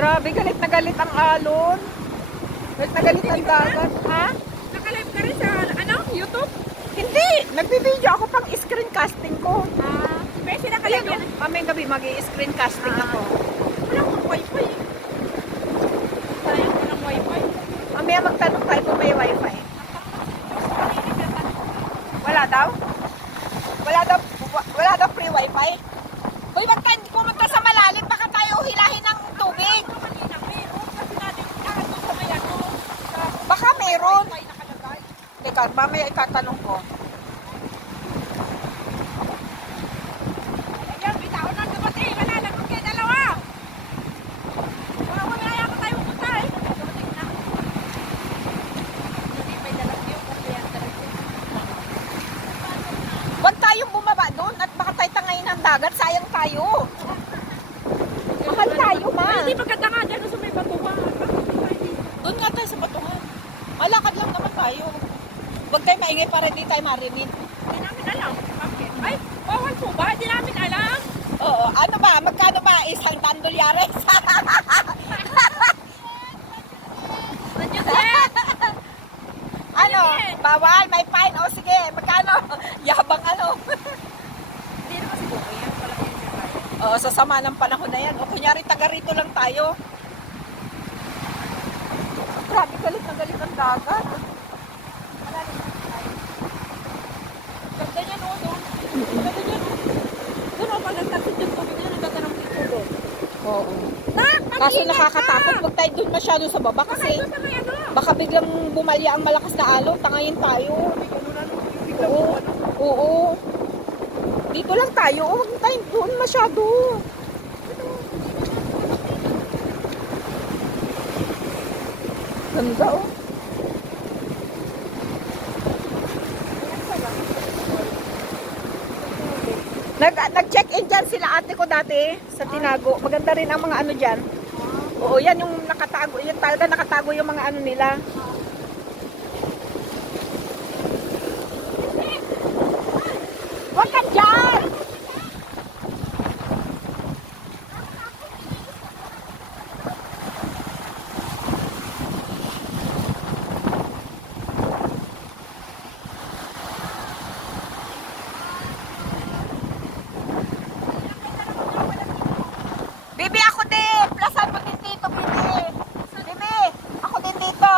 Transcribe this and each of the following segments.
Grabe, galit na galit ang alon. Galit na galit ang dagat. Ha? Naka-live ka rin sa, ano, YouTube? Hindi! Nagbibideo ako pang screencasting ko. Beshi naka-live yan. Mamayang gabi mag-i-screencasting ako. Wala akong wifi. Sayang ko ng wifi. Mamaya magtanong tayo kung may wifi. Wala daw? Wala daw free wifi? Uy, pumunta sa malalim, baka tayo hilahin ng tubig. Baka meron. Teka, mamaya ikatanong ko. Ayan, bitaon na dumating. Malalagot kayo dalawa. Wala yata tayo pupunta eh. Dumating na. Hindi, may dalag yung kumpiyan talaga. Huwag tayong bumaba doon at baka tayo tangayin ng dagat. Sayang tayo. Mahal tayo, ma. Hindi maganda nga dyan sa may batuhan. Doon nga tayo sa batuhan. Malakad lang naman tayo. Huwag tayo maingay para hindi tayo marinig. Hindi namin alam. Bakit? Ay, bawal po ba? Hindi namin alam. Oo. Ano ba? Magkano ba? Isang $100? Ano? Bawal? May fine? O sige. Magkano? Yabang ano? Hindi naman siguro yan. Wala yan siya tayo. Oo. Sa sama ng panahon na yan. O kunyari taga rito lang tayo. Grabe, galit na galit ang dagat. Ganda niya no, doon. Ganda niya no. Doon o, pag nagtasit yung tubig niya, nagtatanong dito doon. Oo. Kaso nakakatakot. Huwag tayo doon masyado sa baba kasi baka biglang bumalya ang malakas na alon. Tangayin tayo. Oo. Oo. Dito lang tayo. Huwag tayo doon masyado. Ganda oh. Nag-check-in dyan sila ate ko dati sa Tinago. Maganda rin ang mga ano dyan. Oo, yan yung nakatago. Yan talaga nakatago yung mga ano nila. Huwag ka dyan! Bibi, ako din! Plasan mo din dito, Bibi! Bibi, ako din dito!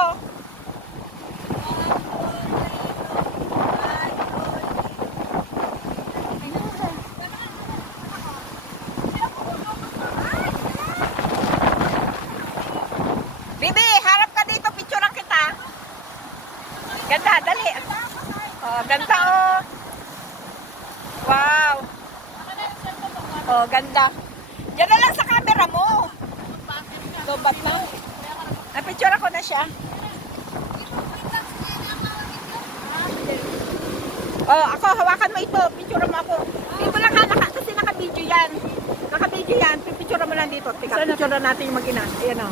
Bibi, harap ka dito, picturean kita! Ganda, dali! Oh, ganda oh! Wow! Oh, ganda! Diyan na lang sa camera mo. Lobat na. Napicture ako na siya. Oh, ako, hawakan mo ito. Picture mo ako. Dito lang kasi naka-video yan. Naka-video yan. Pipicture mo lang dito. Tika, picture natin yung mag-ina. Ayan o.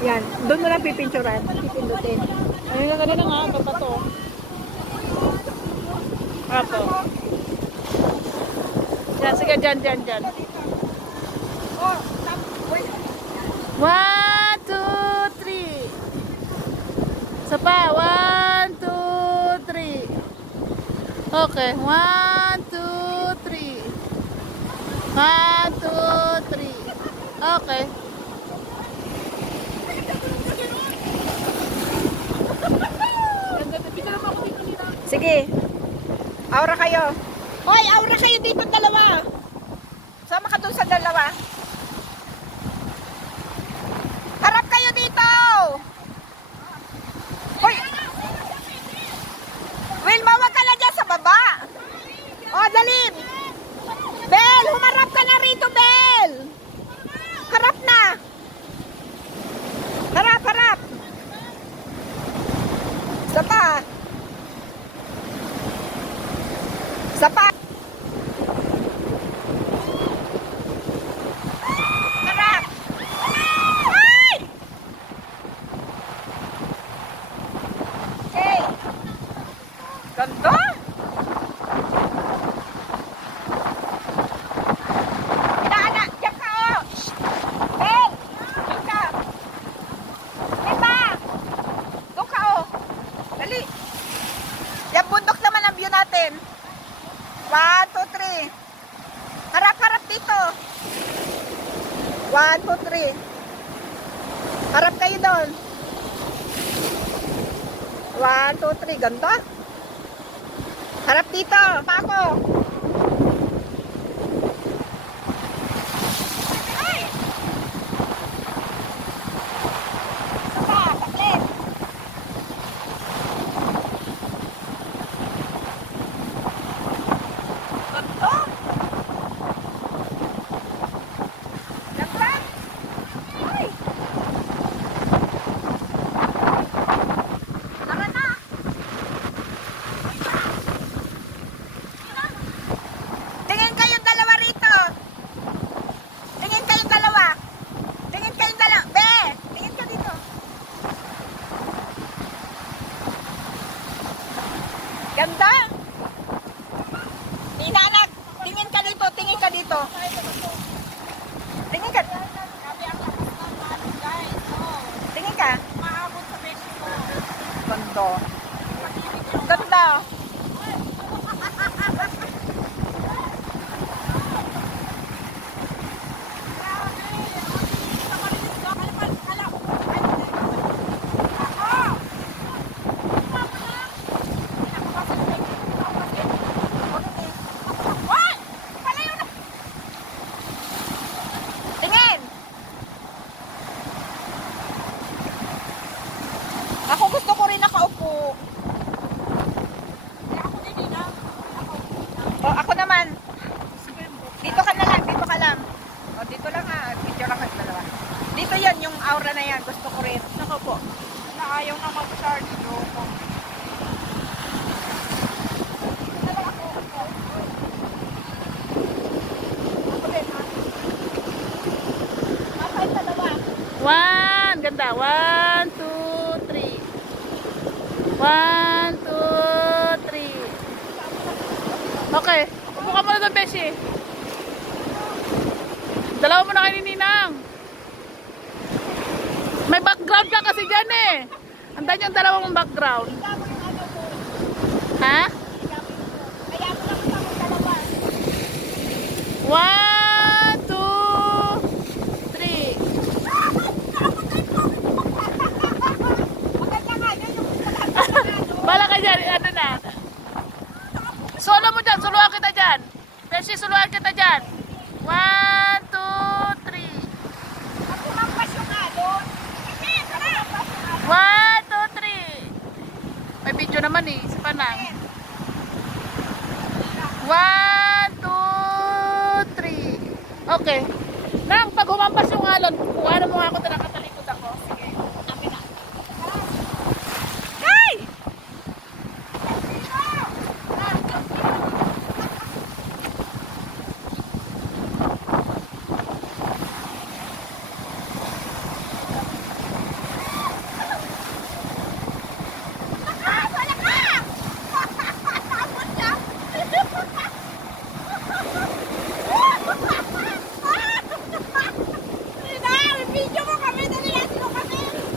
Yan. Doon mo lang pipicturean. Pipindutin. Ayun na ganun nga, babato. Ato. Yan, sige, dyan. 1, 2, 3. Isa pa. 1, 2, 3. Okay. 1, 2, 3. 1, 2, 3. Okay. Sige. Aura kayo. Hoy, aura kayo dito dalawa. Sama ka dun sa dalawa. Harap kayo dito. Hoy. Wilma, wag ka na dyan sa baba. Oh, dali. Bel, humarap ka na rito, Bel. Harap na. Harap. Sapa. 1, 2, 3. Harap kayo doon. 1, 2, 3. Ganda. Harap dito. Pako. Ganda! Inanak, tingin ka dito, tingin ka dito. Tingin ka. Tingin ka. Maabot sa Mexico. Ganda. Ganda. Ako gusto ko rin nakaupo. O, ako naman. Dito ka na lang, dito ka lang. O, dito lang ha. Video lang kayo dalawa. Dito yan, yung aura na yan. Gusto ko rin. Nakaupo. Na ayaw na mag-charge. Loko. One, ganda. 1, 2, 3. 1, 2, 3. Okay. Upo ka muna doon, Beshi. Dalawa mo na kayo ni Ninang. May background ka kasi dyan eh. Andan yung dalawang background. Ha? 1, 2, 3. Bala ka dyan, ano na. Solo mo dyan, suluhan kita dyan. Beshi, suluhan kita dyan. 1, 2, 3. 1, 2, 3. May video naman eh, si Panang. 1, 2, 3. Okay. Nang, pag humampas yung alon, kuha mo nga ako, nakatalikod ako. Sige, amin na. Hey!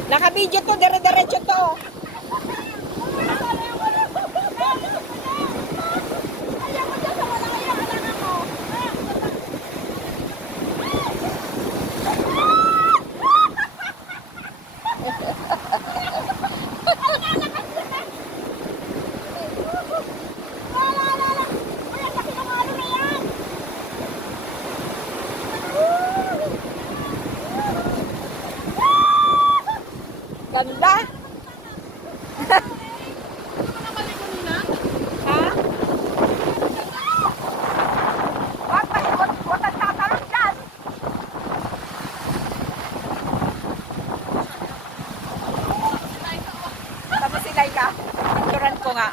Naka-video to, dire-diretso to. Ganda. Ha? Wag ang tatalon dyan. Tapos silay ka. Picturean ko nga.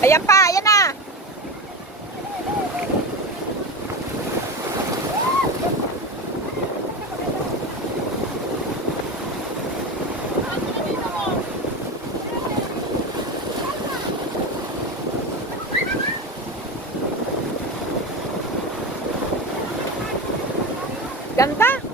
Ayan pa, ayan na. Ganda.